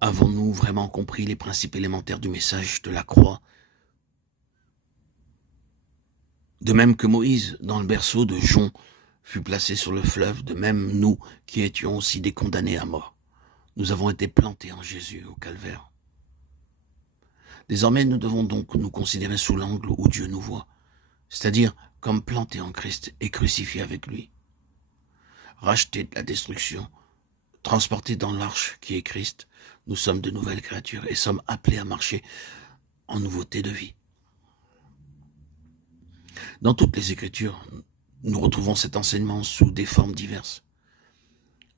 Avons-nous vraiment compris les principes élémentaires du message de la croix? De même que Moïse, dans le berceau de Jon, fut placé sur le fleuve, de même nous, qui étions aussi des condamnés à mort, nous avons été plantés en Jésus au calvaire. Désormais, nous devons donc nous considérer sous l'angle où Dieu nous voit, c'est-à-dire comme plantés en Christ et crucifiés avec lui. Rachetés de la destruction, transportés dans l'arche qui est Christ, nous sommes de nouvelles créatures et sommes appelés à marcher en nouveauté de vie. Dans toutes les Écritures, nous retrouvons cet enseignement sous des formes diverses.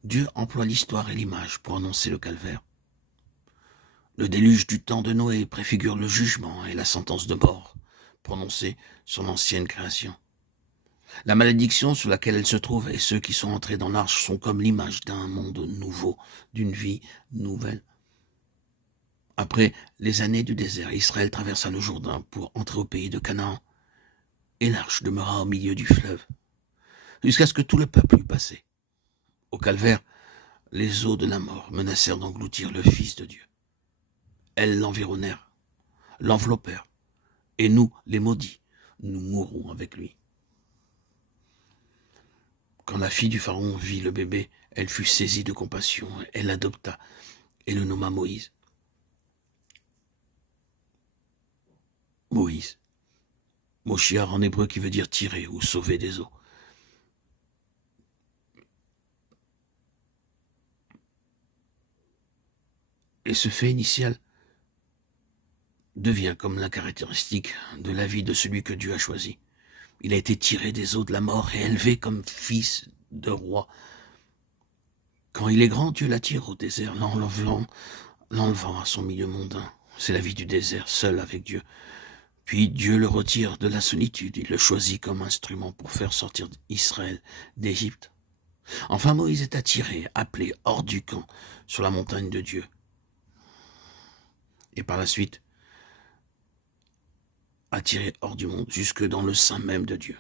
Dieu emploie l'histoire et l'image pour annoncer le calvaire. Le déluge du temps de Noé préfigure le jugement et la sentence de mort prononcée sur l'ancienne création. La malédiction sous laquelle elle se trouve et ceux qui sont entrés dans l'arche sont comme l'image d'un monde nouveau, d'une vie nouvelle. Après les années du désert, Israël traversa le Jourdain pour entrer au pays de Canaan, et l'arche demeura au milieu du fleuve, jusqu'à ce que tout le peuple eût passé. Au calvaire, les eaux de la mort menacèrent d'engloutir le Fils de Dieu. Elles l'environnèrent, l'enveloppèrent, et nous, les maudits, nous mourrons avec lui. Quand la fille du Pharaon vit le bébé, elle fut saisie de compassion, elle l'adopta et le nomma Moïse. Moïse, Moshiach en hébreu qui veut dire tirer ou sauver des eaux. Et ce fait initial devient comme la caractéristique de la vie de celui que Dieu a choisi. Il a été tiré des eaux de la mort et élevé comme fils de roi. Quand il est grand, Dieu l'attire au désert, l'enlevant à son milieu mondain. C'est la vie du désert, seul avec Dieu. Puis Dieu le retire de la solitude, il le choisit comme instrument pour faire sortir Israël d'Égypte. Enfin, Moïse est attiré, appelé hors du camp, sur la montagne de Dieu. Et par la suite, attiré hors du monde, jusque dans le sein même de Dieu.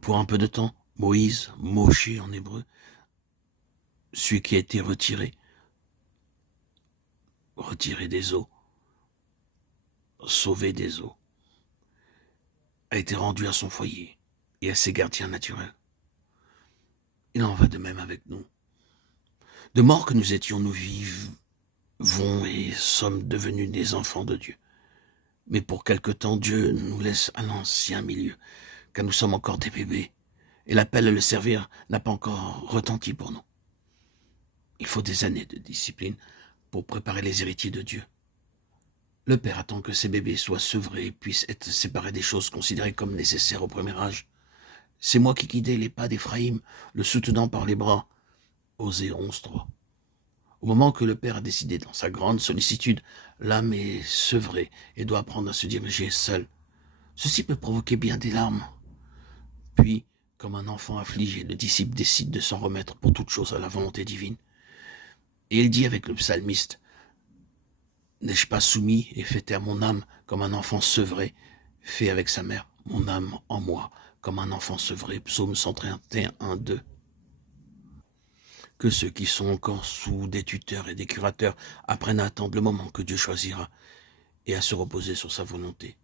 Pour un peu de temps, Moïse, Moshe en hébreu, celui qui a été retiré des eaux, sauvé des eaux, a été rendu à son foyer et à ses gardiens naturels. Il en va de même avec nous. De mort que nous étions, nous vivons et sommes devenus des enfants de Dieu. Mais pour quelque temps, Dieu nous laisse à l'ancien milieu, car nous sommes encore des bébés, et l'appel à le servir n'a pas encore retenti pour nous. Il faut des années de discipline pour préparer les héritiers de Dieu. Le Père attend que ses bébés soient sevrés et puissent être séparés des choses considérées comme nécessaires au premier âge. C'est moi qui guidais les pas d'Éphraïm, le soutenant par les bras. Osée 11.3. Au moment que le Père a décidé, dans sa grande sollicitude, l'âme est sevrée et doit apprendre à se diriger seule. Ceci peut provoquer bien des larmes. Puis, comme un enfant affligé, le disciple décide de s'en remettre pour toute chose à la volonté divine. Et il dit avec le psalmiste, « N'ai-je pas soumis et fait taire mon âme comme un enfant sevré, fait avec sa mère, mon âme en moi, comme un enfant sevré » Psaume 131, 2. Que ceux qui sont encore sous des tuteurs et des curateurs apprennent à attendre le moment que Dieu choisira et à se reposer sur sa volonté.